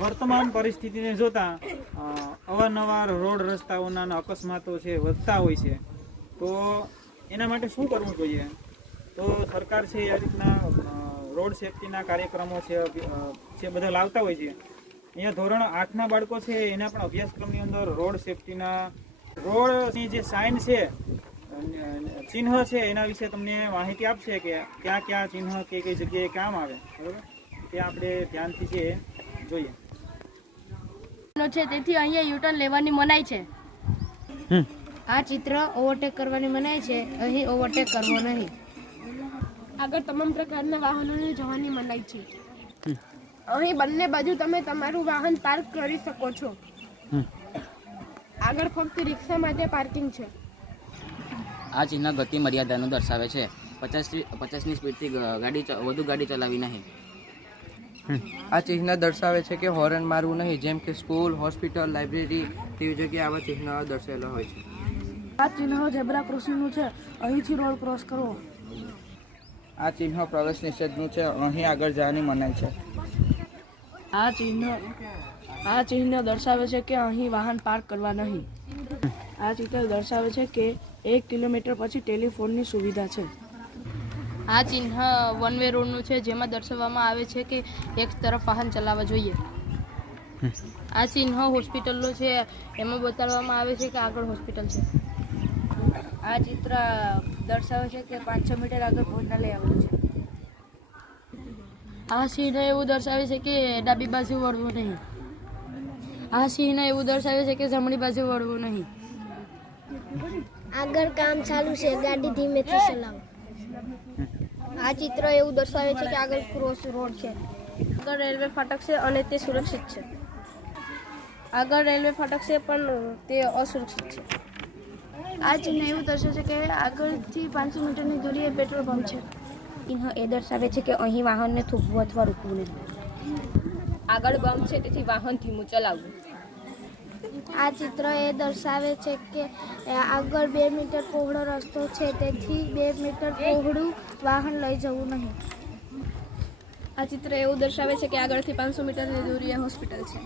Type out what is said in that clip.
વર્તમાન પરિસ્થિતિને જોતા અવારનવાર રોડ રસ્તાઓના અકસ્માતો છે વધતા હોય છે, તો એના માટે શું કરવું જોઈએ? તો સરકાર છે આ રીતના રોડ સેફટીના કાર્યક્રમો છે બધા લાવતા હોય છે. અહીંયા ધોરણ 8ના બાળકો છે એના પણ અભ્યાસક્રમની અંદર રોડ સેફટીના રોડની જે સાઇન છે, ચિહ્ન છે, એના વિશે તમને માહિતી આપશે કે ક્યાં ક્યાં ચિહ્ન કઈ જગ્યાએ કામ આવે, બરાબર? તે આપણે ધ્યાનથી છે જોઈએ છે. તેથી અહીંયા યુટર્ન લેવાની મનાઈ છે. આ ચિત્ર ઓવરટેક કરવાની મનાઈ છે. અહીં ઓવરટેક કરવો નહીં. આગળ તમામ પ્રકારના વાહનોને જવાની મનાઈ છે. અહીં બંને બાજુ તમે તમારું વાહન પાર્ક કરી શકો છો. આગળ ફક્ત રિક્ષા માટે પાર્કિંગ છે. આ ચિહ્ન ગતિ મર્યાદાનું દર્શાવે છે. 50ની સ્પીડથી વધુ ગાડી ચલાવી નહીં. આ ચિહ્ન દર્શાવે છે કે હોર્ન મારવું નહીં, જેમ કે સ્કૂલ, હોસ્પિટલ, લાઇબ્રેરી તેવી જગ્યાએ આવા ચિહ્ન દર્શાવેલા હોય છે. આ ચિહ્ન ઝેબ્રા ક્રોસિંગનું છે. અહીંથી રોડ ક્રોસ કરવો. આ ચિહ્ન પ્રવેશ નિષેધનું છે. અહીં આગળ જવાની મનાઈ છે. આ ચિહ્ન દર્શાવે છે કે અહીં વાહન પાર્ક કરવા નહીં. આ ચિત્ર દર્શાવે છે કે 1 કિલોમીટર પછી ટેલિફોનની સુવિધા છે. આ ચિહ્ન વન વે રોડનું છે, જેમાં દર્શાવવામાં આવે છે કે એક તરફ વાહન ચલાવવા જોઈએ. આ ચિહ્ન હોસ્પિટલનું છે, એમાં બતાવવામાં આવે છે કે આગળ હોસ્પિટલ છે. આ ચિત્ર દર્શાવે છે કે 500 મીટર આગળ ભોજનાલય આવેલું છે. આ ચિહ્ન એવું દર્શાવે છે કે ડાબી બાજુ વળવું નહીં. આ ચિહ્ન એવું દર્શાવે છે કે જમણી બાજુ વળવું નહીં. આગળ કામ ચાલુ છે, ગાડી ધીમેથી ચલાવો. આ ચિત્ર એવું દર્શાવે છે કે આગળ ક્રોસ રોડ છે. આગળ રેલવે ફાટક છે અને તે સુરક્ષિત છે. આગળ રેલવે ફાટક છે પણ તે અસુરક્ષિત છે. આ ચિહ્ન એવું દર્શાવે છે કે આગળથી 500 મીટરની દૂરીએ પેટ્રોલ પંપ છે. ચિહ્ન એ દર્શાવે છે કે અહીં વાહનને થોભવું અથવા રોકવું નહીં. આગળ બમ્પ છે, તેથી વાહન ધીમું ચલાવવું. આ ચિત્ર એ દર્શાવે છે કે આગળ 2 મીટર પહોળો રસ્તો છે, તેથી 2 મીટર પહોળું વાહન લઈ જવું નહીં. આ ચિત્ર એવું દર્શાવે છે કે આગળથી 500 મીટરની દૂરીએ હોસ્પિટલ છે.